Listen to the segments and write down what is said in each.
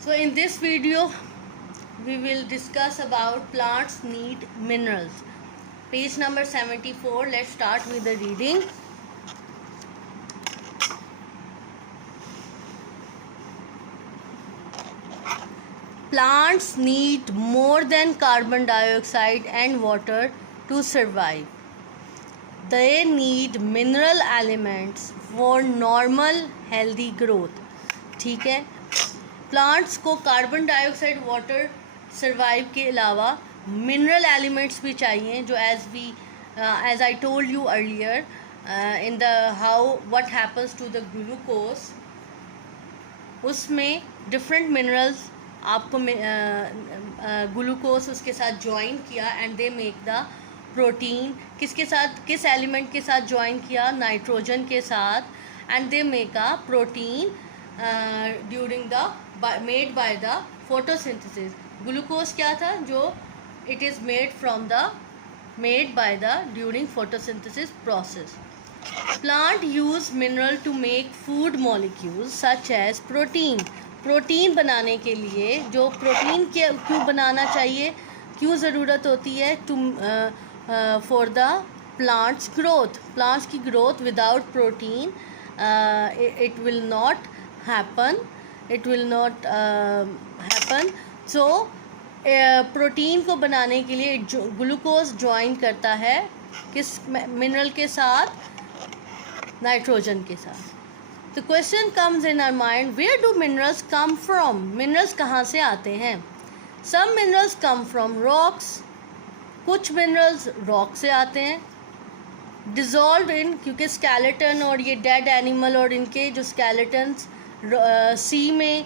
So in this video we will discuss about plants need minerals. Page number 74. Let's start with the reading. Plants need more than carbon dioxide and water to survive. They need mineral elements for normal healthy growth. ठीक है, plants को carbon dioxide water survive के अलावा mineral elements भी चाहिए, जो as I told you earlier in the how what happens to the glucose, उसमें different minerals आपको ग्लूकोज उसके साथ ज्वाइन किया and they make the protein. किसके साथ, किस एलिमेंट के साथ ज्वाइन किया? नाइट्रोजन के साथ. And they make a protein during the made by the photosynthesis. Glucose क्या था? जो it is made by the during photosynthesis process. Plant use mineral to make food molecules such as protein. Protein बनाने के लिए, जो protein के क्यों बनाना चाहिए, क्यों ज़रूरत होती है? To for the plants growth. Plants की growth without protein it will not happen. So protein को बनाने के लिए ग्लूकोज ज्वाइन करता है किस मिनरल के साथ? नाइट्रोजन के साथ. The question comes in our mind, where do minerals come from? Minerals कहाँ से आते हैं? Some minerals come from rocks. कुछ मिनरल्स रॉक से आते हैं. डिज़ोल्व इन, क्योंकि स्केलेटन और ये डेड एनिमल और इनके जो स्केलेटन्स सी में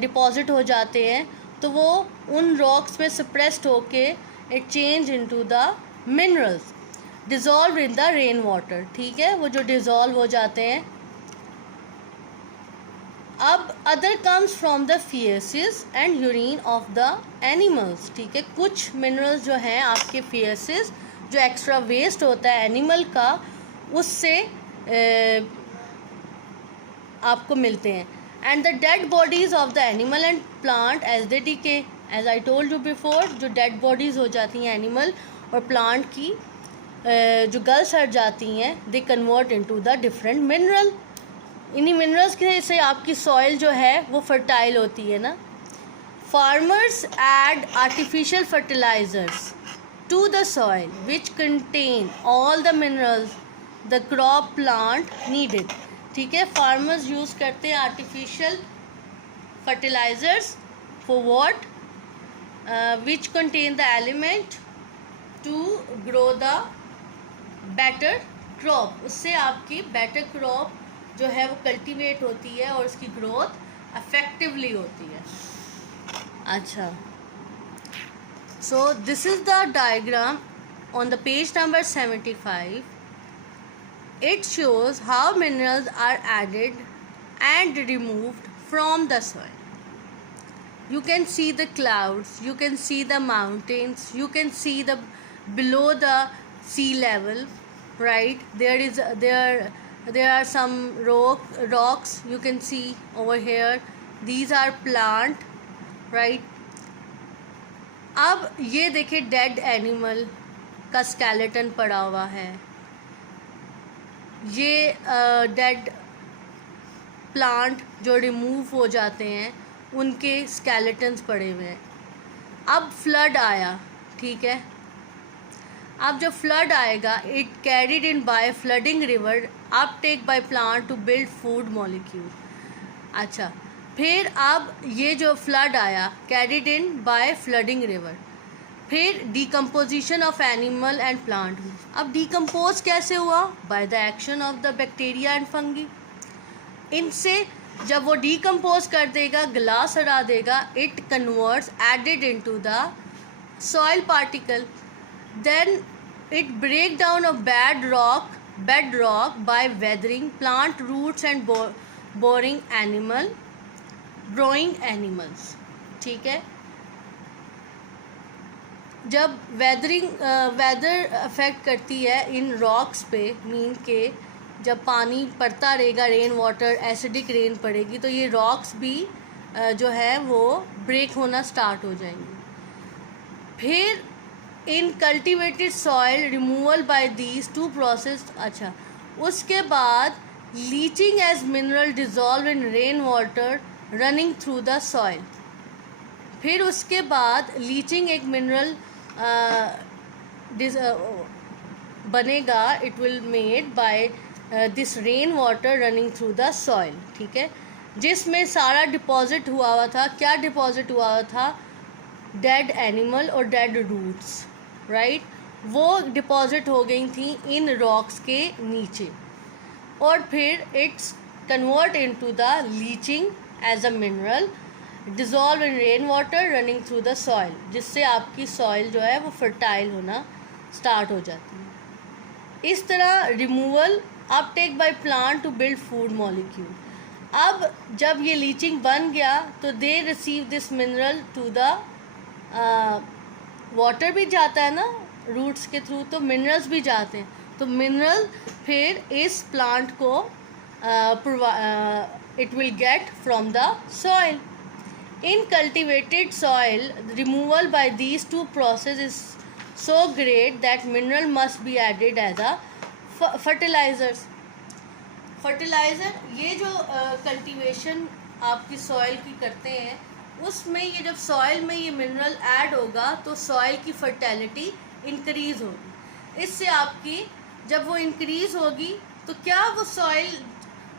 डिपॉजिट हो जाते हैं, तो वो उन रॉक्स में सप्रेस्ड होके it change into the minerals. Dissolve in the rain water. ठीक है, वो जो डिज़ोल्व हो जाते हैं. अब other comes from the faeces and urine of the animals. ठीक है, कुछ मिनरल्स जो हैं आपके फीसेस, जो एक्स्ट्रा वेस्ट होता है एनिमल का, उससे आपको मिलते हैं. And the dead bodies of the animal and plant as they decay. As I told you before, जो डेड बॉडीज़ हो जाती हैं एनिमल और प्लांट की, जो गल सड़ जाती हैं, they convert into the different mineral. इन्हीं मिनरल्स के से आपकी सॉइल जो है वो फर्टाइल होती है ना. Farmers add artificial fertilizers to the soil which contain all the minerals the crop plant needed. ठीक है, farmers use करते हैं artificial fertilizers for what? Which contain the element to grow the better crop. उससे आपकी better crop जो है वो cultivate होती है और उसकी growth effectively होती है. अच्छा, so this is the diagram on the page number 75. It shows how minerals are added and removed from the soil. You can see the clouds, you can see the mountains, you can see the below the sea level, right? There are some rocks you can see over here. These are plant, right? अब ये देखिए, dead animal का skeleton पड़ा हुआ है. ये dead plant जो remove हो जाते हैं उनके स्केलेटन्स पड़े हुए हैं. अब फ्लड आया. ठीक है, अब जब फ्लड आएगा, it carried in by flooding river uptake by plant to build food molecule. अच्छा, फिर अब ये जो फ्लड आया, carried in by flooding river. फिर decomposition of animal and plant. अब डिकम्पोज कैसे हुआ? By the action of the bacteria and fungi. इनसे जब वो डिकम्पोज कर देगा, गला सड़ा देगा, it converts added into the soil particle. Then it break down of bed rock bye weathering plant roots and boring animal growing animals. ठीक है, जब वेदर अफेक्ट करती है इन रॉक्स पे, मीन के जब पानी पड़ता रहेगा, रेन वाटर, एसिडिक रेन पड़ेगी, तो ये रॉक्स भी जो है वो ब्रेक होना स्टार्ट हो जाएंगी। फिर in cultivated soil removal by these two process. अच्छा, उसके बाद leaching as mineral dissolve in rain water running through the soil. फिर उसके बाद लीचिंग एक मिनरल बनेगा, it will made by this rain water running through the soil, ठीक है, जिसमें सारा डिपॉजिट हुआ था। क्या डिपॉजिट हुआ था? डेड एनिमल और डेड रूट्स, राइट, वो डिपॉजिट हो गई थी इन रॉक्स के नीचे। और फिर its convert into the leaching as a mineral dissolve in rain water running through the soil, जिससे आपकी सॉइल जो है वो फर्टाइल होना स्टार्ट हो जाती है। इस तरह removal uptake by plant to build food molecule. अब जब ये लीचिंग बन गया तो they receive this mineral to the water भी जाता है ना रूट्स के थ्रू, तो मिनरल्स भी जाते हैं। तो मिनरल फिर इस प्लांट को it will get from the soil. In cultivated soil removal by these two process is so great that mineral must be added as a fertilizers. Fertilizer, ये जो कल्टीवेशन आपकी सॉइल की करते हैं उसमें ये जब सॉइल में ये मिनरल ऐड होगा तो सॉइल की फर्टिलिटी इंक्रीज़ होगी। इससे आपकी जब वो इंक्रीज़ होगी तो क्या वो सॉइल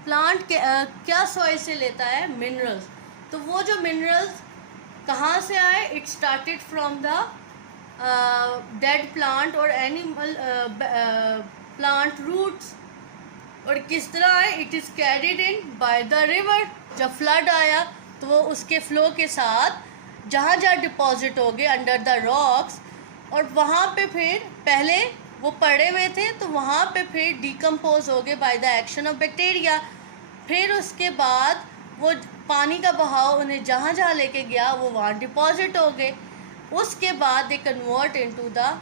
प्लांट के क्या सॉइल से लेता है? मिनरल्स। तो वो जो मिनरल्स कहाँ से आए? It started from the dead plant और एनिमल प्लांट रूट्स। और किस तरह आए? It is carried in by the river. जब फ्लड आया तो वो उसके फ्लो के साथ जहाँ जहाँ डिपॉजिट हो गए अंडर द रॉक्स, और वहाँ पे फिर पहले वो पड़े हुए थे तो वहाँ पे फिर डिकम्पोज हो गए bye the action of bacteria. फिर उसके बाद वो पानी का बहाव उन्हें जहाँ जहाँ लेके गया वो वहाँ डिपॉजिट हो गए। उसके बाद they convert into the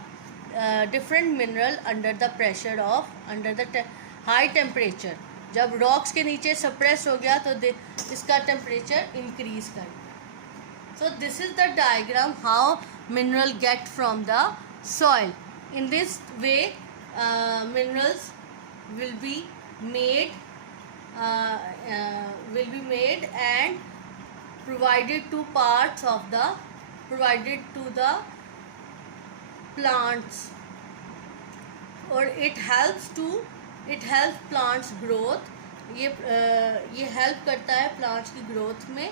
different mineral under the pressure of under the high temperature. जब रॉक्स के नीचे सप्रेस हो गया तो इसका टेम्परेचर इंक्रीज कर। So this is the diagram how mineral gate from the soil. In this way minerals will be made and provided to the plants, और it helps plants growth। ये help करता है plants की growth में,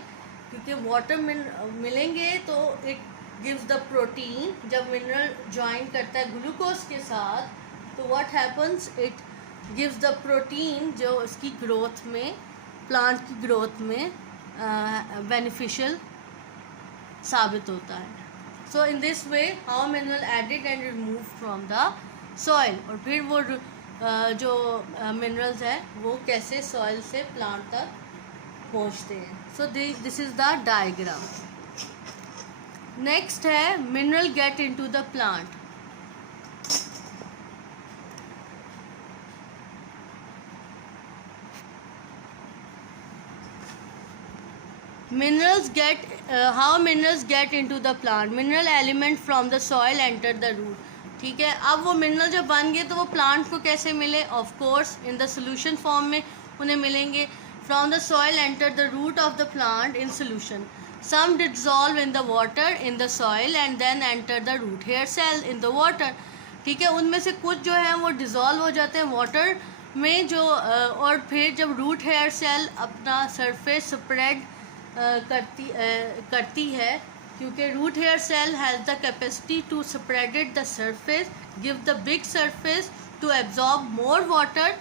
क्योंकि water मिलेंगे तो it gives the protein. जब मिनरल ज्वाइन करता है ग्लूकोज के साथ तो what happens, it gives the protein जो उसकी ग्रोथ में, प्लांट की ग्रोथ में बेनिफिशियल साबित होता है। So in this way how mineral added and remove from the soil. और फिर वो जो मिनरल्स हैं वो कैसे सॉइल से प्लांट तक पहुंचते हैं। So this is the diagram. Next है mineral get into the plant. Minerals get how minerals get into the plant. Mineral element from the soil enter the root. ठीक है, अब वो मिनरल जब बन गए तो वो प्लांट को कैसे मिले? Of course in the solution form में उन्हें मिलेंगे। From the soil enter the root of the plant in solution. Some dissolve in the water in the soil and then enter the root hair cell in the water. ठीक है, उनमें से कुछ जो है वो डिजॉल्व हो जाते हैं वाटर में जो और फिर जब रूट हेयर सेल अपना सरफेस स्प्रेड करती है, क्योंकि root hair cell has the capacity to spreaded the surface, give the big surface to absorb more water.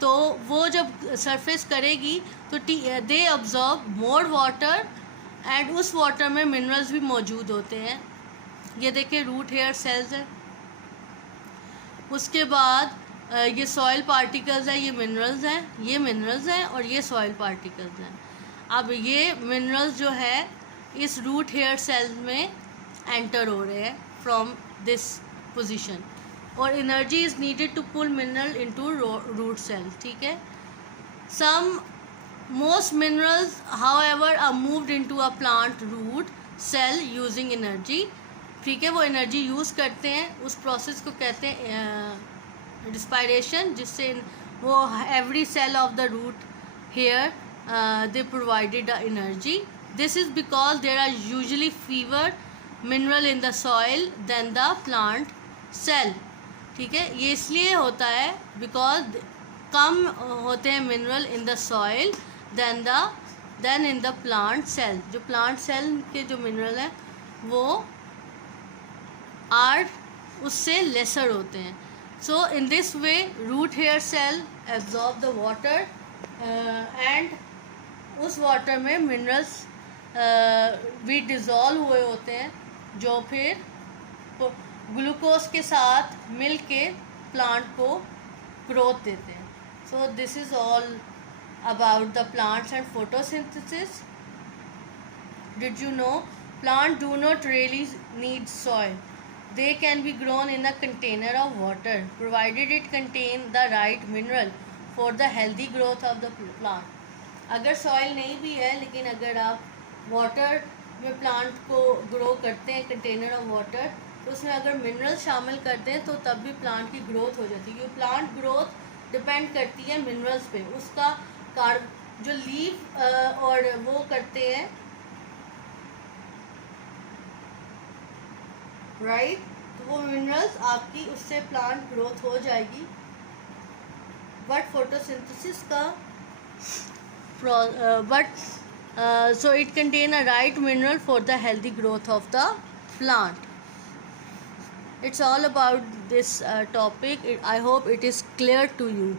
तो वो जब सरफेस करेगी तो they absorb more water and उस वाटर में मिनरल्स भी मौजूद होते हैं। ये देखिए रूट हेयर सेल्स हैं। उसके बाद ये सॉइल पार्टिकल्स हैं, ये मिनरल्स हैं, ये मिनरल्स हैं और ये सॉइल पार्टिकल्स हैं। अब ये मिनरल्स जो है इस रूट हेयर सेल में एंटर हो रहे हैं फ्रॉम दिस पोजीशन, और energy is needed to pull mineral into root cell. ठीक है, सम Most minerals, however, are moved into a plant root cell using energy. ठीक है, वो एनर्जी यूज़ करते हैं, उस प्रोसेस को कहते हैं रिस्पायरेशन, जिससे वो every cell of the root hair they provided energy. This is because there are usually fewer mineral in the soil than the plant cell. ठीक है, ये इसलिए होता है बिकॉज कम होते हैं mineral in the soil than in the plant cell. जो प्लांट सेल के जो मिनरल हैं वो आर उससे लेसर होते हैं. So in this way root hair cell absorb the water and उस वाटर में मिनरल्स भी डिज़ोल्व हुए होते हैं, जो फिर ग्लूकोज के साथ मिल के प्लांट को ग्रोथ देते हैं. So this is all about the plants and photosynthesis. Did you know plants do not really need soil? They can be grown in a container of water provided it contain the right mineral for the healthy growth of the plant. अगर soil नहीं भी है, लेकिन अगर आप water में plant को grow करते हैं कंटेनर ऑफ वाटर, तो उसमें अगर मिनरल शामिल करते हैं तो तब भी प्लांट की ग्रोथ हो जाती है. क्योंकि प्लांट ग्रोथ डिपेंड करती है मिनरल्स पे. उसका जो लीफ और वो करते हैं, राइट, तो वो मिनरल्स आपकी उससे प्लांट ग्रोथ हो जाएगी. बट फोटोसिंथेसिस का so it contain a right mineral for the healthy growth of the plant. It's all about this topic. I hope it is clear to you.